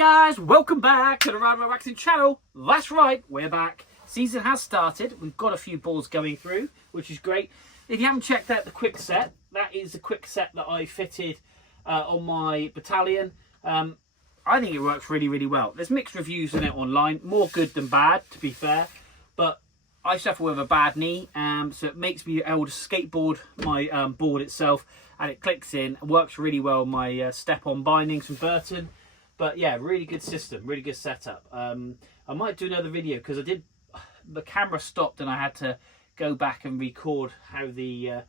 guys, welcome back to the Round Waxing channel. That's right, we're back. Season has started. We've got a few balls going through, which is great. If you haven't checked out the quick set, that is the quick set that I fitted on my battalion. I think it works really, really well. There's mixed reviews on it online, more good than bad, to be fair. But I suffer with a bad knee, so it makes me able to skateboard my board itself, and it clicks in and works really well. My step-on bindings from Burton. But yeah, really good system, really good setup. I might do another video because the camera stopped and I had to go back and record how the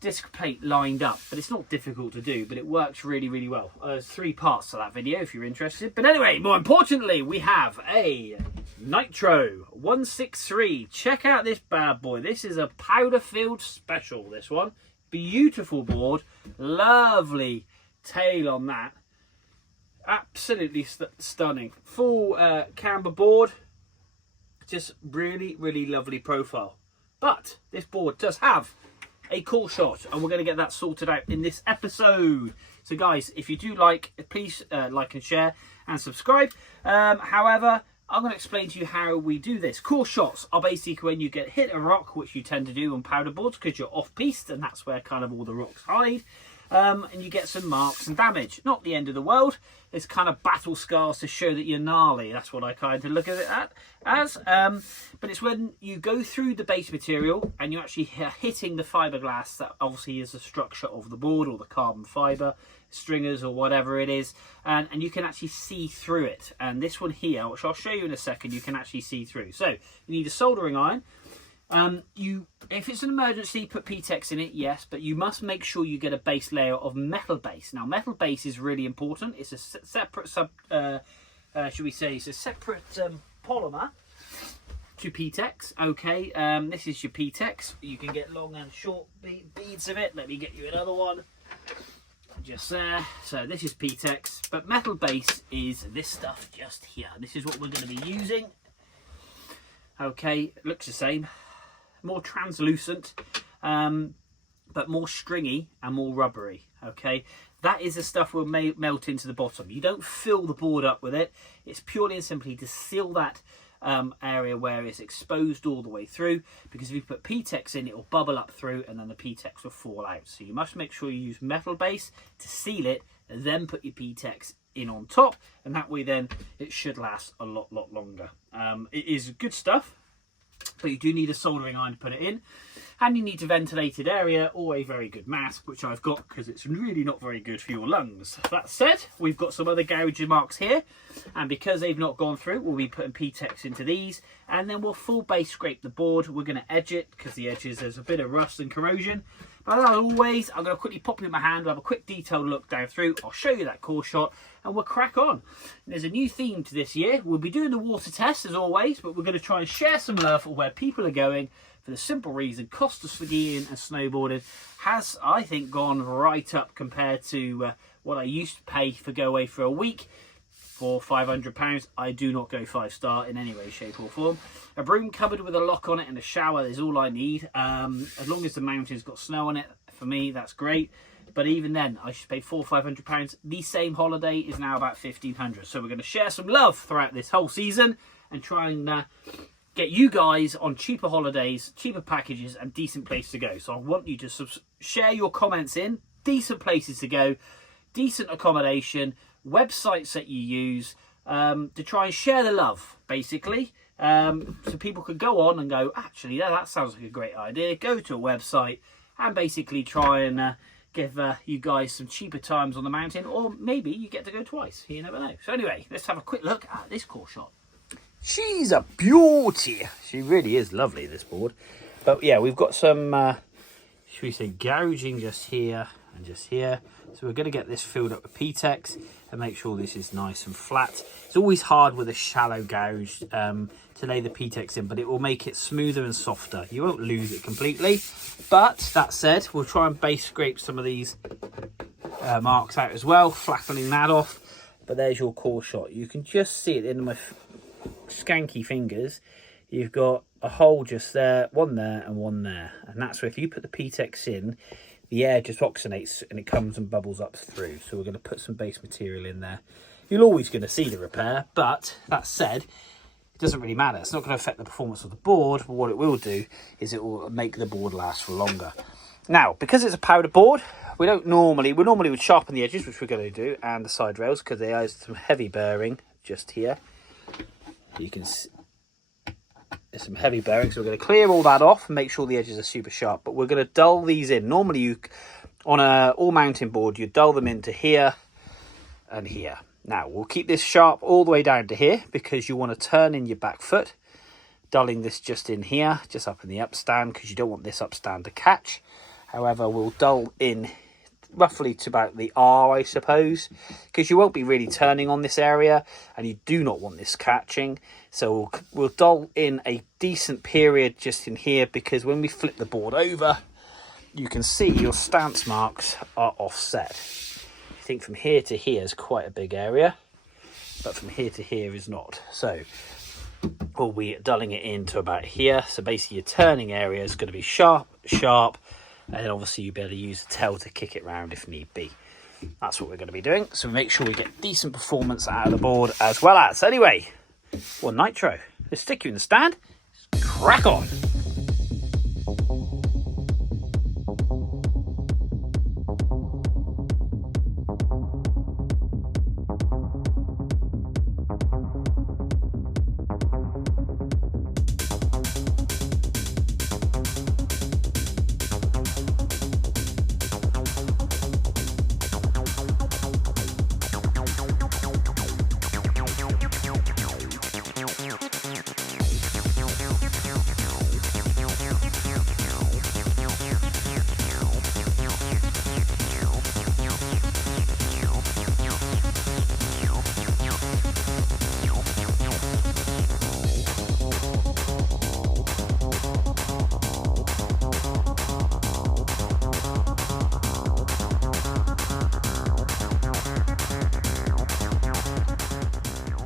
disc plate lined up. But it's not difficult to do, but it works really, really well. There's 3 parts to that video if you're interested. But anyway, more importantly, we have a Nitro 163. Check out this bad boy. This is a powder field special, this one. Beautiful board, lovely tail on that, absolutely stunning. Full camber board, just really, really lovely profile. But this board does have a core shot, and we're going to get that sorted out in this episode. So guys, if you do like, please like and share and subscribe. However, I'm going to explain to you how we do this. Core shots are basically when you get hit a rock, which you tend to do on powder boards because you're off piste, and that's where kind of all the rocks hide. And you get some marks and damage. Not the end of the world. It's kind of battle scars to show that you're gnarly. That's what I kind of look at it as. But it's when you go through the base material and you're actually hitting the fiberglass that obviously is the structure of the board, or the carbon fiber stringers or whatever it is, and you can actually see through it. And this one here, which I'll show you in a second, you can actually see through. So you need a soldering iron. If it's an emergency, put P-Tex in it, yes, but you must make sure you get a base layer of metal base. Now, metal base is really important. It's a separate should we say, it's a separate polymer to P-Tex. Okay, this is your P-Tex. You can get long and short beads of it. Let me get you another one. Just there. So this is P-Tex, but metal base is this stuff just here. This is what we're going to be using. Okay, it looks the same. More translucent, but more stringy and more rubbery. Okay, that is the stuff will melt into the bottom. You don't fill the board up with it. It's purely and simply to seal that area where it's exposed all the way through, because if you put P-Tex in, it will bubble up through and then the P-Tex will fall out. So you must make sure you use metal base to seal it, and then put your P-Tex in on top, and that way then it should last a lot longer. It is good stuff, but you do need a soldering iron to put it in, and you need a ventilated area or a very good mask, which I've got because it's really not very good for your lungs. That said, we've got some other gouging marks here, and because they've not gone through, we'll be putting P-Tex into these, and then we'll full base scrape the board. We're going to edge it because the edges, there's a bit of rust and corrosion. But as always, I'm going to quickly pop in my hand, we'll have a quick detailed look down through. I'll show you that core shot and we'll crack on. And there's a new theme to this year. We'll be doing the water test as always, but we're going to try and share some love for where people are going, for the simple reason cost of skiing and snowboarding has, I think, gone right up compared to what I used to pay for go away for a week. For £500, I do not go 5-star in any way, shape or form. A broom cupboard with a lock on it and a shower is all I need. As long as the mountain's got snow on it, for me, that's great. But even then, I should pay £400-500. The same holiday is now about £1,500. So we're going to share some love throughout this whole season and try and get you guys on cheaper holidays, cheaper packages and decent places to go. So I want you to share your comments in. Decent places to go, decent accommodation, websites that you use, to try and share the love, basically. So people could go on and go, actually, that sounds like a great idea. Go to a website and basically try and give you guys some cheaper times on the mountain, or maybe you get to go twice. You never know. So anyway, let's have a quick look at this core shot. She's a beauty. She really is lovely, this board. But yeah, we've got some, should we say, gouging just here and just here. So we're going to get this filled up with P-Tex and make sure this is nice and flat. It's always hard with a shallow gouge to lay the P-Tex in, but it will make it smoother and softer. You won't lose it completely. But that said, we'll try and base scrape some of these marks out as well, flattening that off. But there's your core shot. You can just see it in my skanky fingers. You've got a hole just there, one there and one there. And that's where if you put the P-Tex in, the air just oxygenates and it comes and bubbles up through. So we're going to put some base material in there. You're always going to see the repair, but that said, it doesn't really matter. It's not going to affect the performance of the board, but what it will do is it will make the board last for longer. Now, because it's a powder board, we normally would sharpen the edges, which we're going to do, and the side rails, because there is some heavy bearing just here. You can see there's some heavy bearing, so we're going to clear all that off and make sure the edges are super sharp. But we're going to dull these in. Normally, you on a all mountain board, you dull them into here and here. Now, we'll keep this sharp all the way down to here because you want to turn in your back foot. Dulling this just in here, just up in the upstand, because you don't want this upstand to catch. However, we'll dull in roughly to about the R, I suppose, because you won't be really turning on this area and you do not want this catching. So we'll dull in a decent period just in here, because when we flip the board over, you can see your stance marks are offset. I think from here to here is quite a big area, but from here to here is not. So we'll be dulling it into about here. So basically your turning area is going to be sharp, and then obviously you'll be able to use the tail to kick it round if need be. That's what we're going to be doing. So make sure we get decent performance out of the board as well as. So anyway, well, Nitro, let's stick you in the stand. Let's crack on.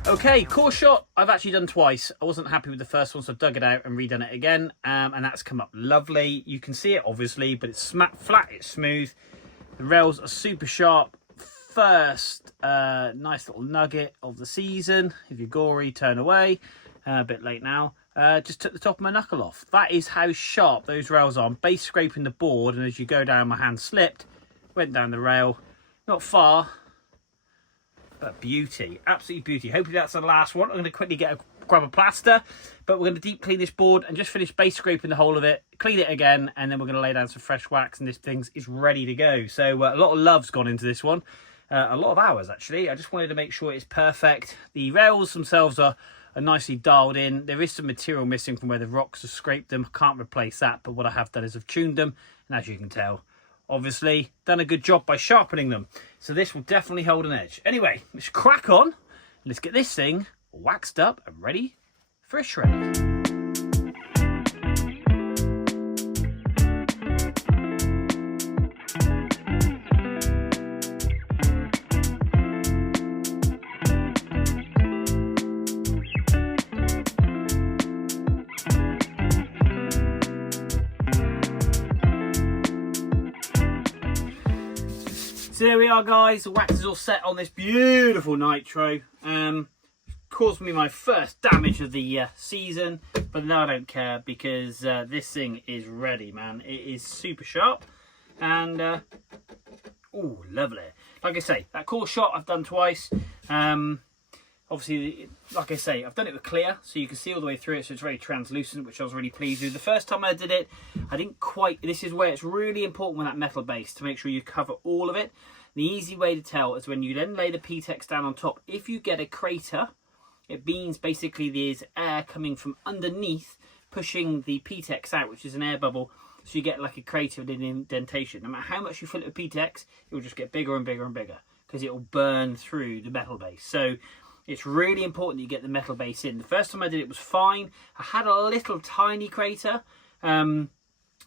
Okay, core shot I've actually done twice. I wasn't happy with the first one, so I dug it out and redone it again, and that's come up lovely. You can see it obviously, but it's flat, it's smooth. The rails are super sharp. First nice little nugget of the season. If you're gory, turn away. A bit late now. Just took the top of my knuckle off. That is how sharp those rails are. I'm base scraping the board, and as you go down, my hand slipped, went down the rail. Not far, but beauty, absolutely beauty. Hopefully that's the last one. I'm going to quickly grab a plaster, but we're going to deep clean this board and just finish base scraping the whole of it, clean it again, and then we're going to lay down some fresh wax, and this thing is ready to go. So a lot of love's gone into this one, a lot of hours actually. I just wanted to make sure it's perfect. The rails themselves are nicely dialed in. There is some material missing from where the rocks have scraped them. Can't replace that, but what I have done is I've tuned them, and as you can tell, obviously done a good job by sharpening them. So this will definitely hold an edge. Anyway, let's crack on. Let's get this thing waxed up and ready for a shred. So there we are, guys. The wax is all set on this beautiful Nitro. Caused me my first damage of the season, but no, I don't care, because this thing is ready, man. It is super sharp, and oh, lovely. Like I say, that core shot I've done twice. Obviously, like I say, I've done it with clear, so you can see all the way through it, so it's very translucent, which I was really pleased with. The first time I did it, I didn't quite... This is where it's really important with that metal base, to make sure you cover all of it. The easy way to tell is when you then lay the PTEX down on top. If you get a crater, it means basically there's air coming from underneath, pushing the PTEX out, which is an air bubble, so you get like a crater with an indentation. No matter how much you fill it with PTEX, it will just get bigger and bigger and bigger, because it will burn through the metal base. So it's really important that you get the metal base in. The first time I did it was fine. I had a little tiny crater,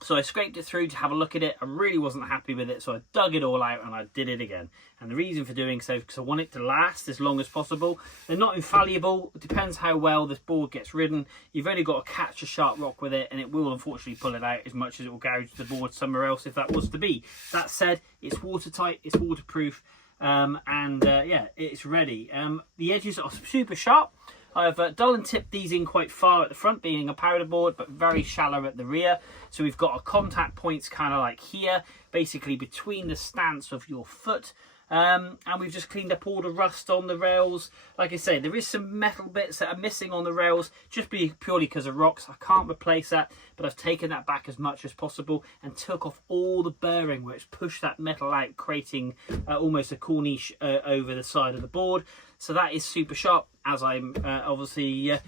So I scraped it through to have a look at it. I really wasn't happy with it, so I dug it all out and I did it again. And the reason for doing so is because I want it to last as long as possible. They're not infallible. It depends how well this board gets ridden. You've only got to catch a sharp rock with it, and it will unfortunately pull it out as much as it will gouge the board somewhere else if that was to be. That said, it's watertight, it's waterproof, yeah, it's ready. The edges are super sharp. I've dull and tipped these in quite far at the front, being a powder board, but very shallow at the rear. So we've got our contact points kind of like here, basically between the stance of your foot. And we've just cleaned up all the rust on the rails. Like I say, there is some metal bits that are missing on the rails, just purely because of rocks. I can't replace that, but I've taken that back as much as possible and took off all the bearing where it's pushed that metal out, creating almost a corniche over the side of the board. So that is super sharp, as I'm obviously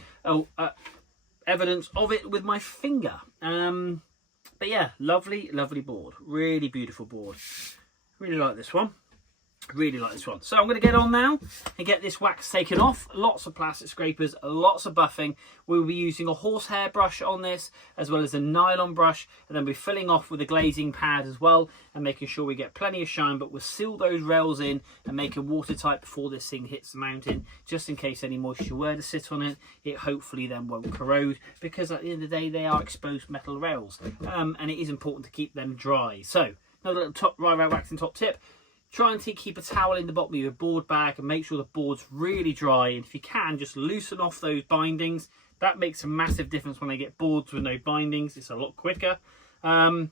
evidence of it with my finger. But yeah, lovely, lovely board. Really beautiful board. Really like this one. Really like this one. So I'm going to get on now and get this wax taken off. Lots of plastic scrapers, lots of buffing. We'll be using a horsehair brush on this, as well as a nylon brush, and then we're filling off with a glazing pad as well, and making sure we get plenty of shine, but we'll seal those rails in and make it watertight before this thing hits the mountain, just in case any moisture were to sit on it. It hopefully then won't corrode, because at the end of the day they are exposed metal rails, and it is important to keep them dry. So another little top right waxing top tip. Try and keep a towel in the bottom of your board bag and make sure the board's really dry. And if you can, just loosen off those bindings. That makes a massive difference when they get boards with no bindings. It's a lot quicker. And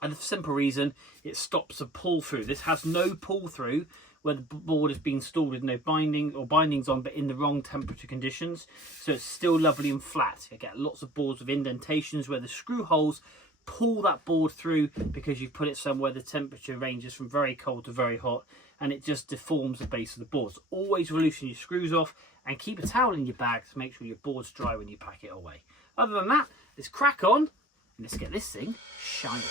the simple reason, it stops a pull through. This has no pull through where the board has been stored with no binding or bindings on, but in the wrong temperature conditions. So it's still lovely and flat. You get lots of boards with indentations where the screw holes pull that board through because you've put it somewhere the temperature ranges from very cold to very hot, and it just deforms the base of the board. So always loosen your screws off and keep a towel in your bag to make sure your board's dry when you pack it away. Other than that, let's crack on and let's get this thing shining.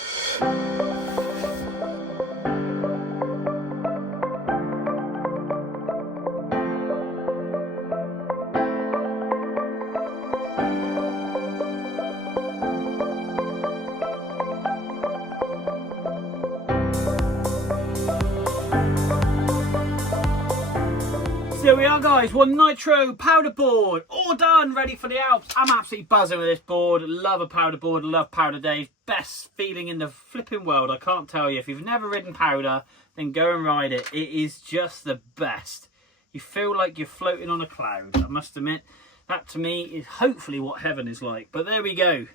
There we are, guys. One Nitro powder board, all done, ready for the Alps. I'm absolutely buzzing with this board. Love a powder board, love powder days. Best feeling in the flipping world, I can't tell you. If you've never ridden powder, then go and ride it. It is just the best. You feel like you're floating on a cloud, I must admit. That to me is hopefully what heaven is like. But there we go.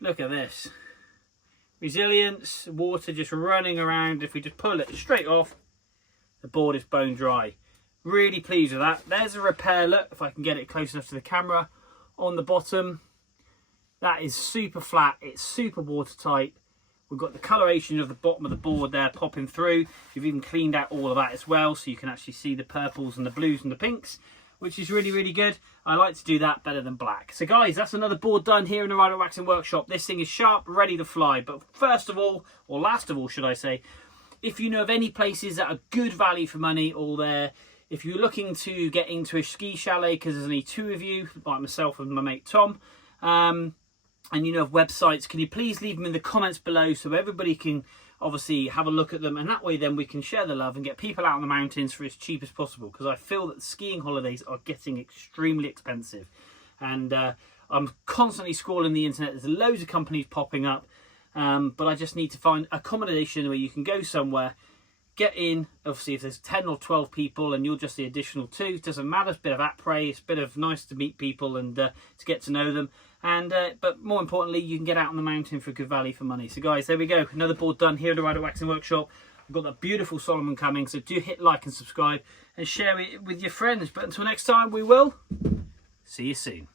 Look at this. Resilience, water just running around. If we just pull it straight off, the board is bone dry. Really pleased with that. There's a repair look, if I can get it close enough to the camera, on the bottom. That is super flat. It's super watertight. We've got the coloration of the bottom of the board there popping through. You've even cleaned out all of that as well, so you can actually see the purples and the blues and the pinks, which is really, really good. I like to do that better than black. So guys, that's another board done here in the Rider Waxing Workshop. This thing is sharp, ready to fly. But first of all, or last of all, should I say, if you know of any places that are good value for money, or if you're looking to get into a ski chalet, because there's only two of you, like myself and my mate Tom, and you know of websites, can you please leave them in the comments below so everybody can obviously have a look at them, and that way then we can share the love and get people out on the mountains for as cheap as possible, because I feel that skiing holidays are getting extremely expensive. And I'm constantly scrolling the internet, there's loads of companies popping up, but I just need to find accommodation where you can go somewhere, get in. Obviously if there's 10 or 12 people and you're just the additional 2, it doesn't matter. It's a bit of après, it's a bit of nice to meet people and to get to know them, and but more importantly, you can get out on the mountain for good value for money. So guys, there we go, another board done here at the Rider Waxing Workshop. We've got that beautiful Solomon coming, so do hit like and subscribe and share it with your friends. But until next time, we will see you soon.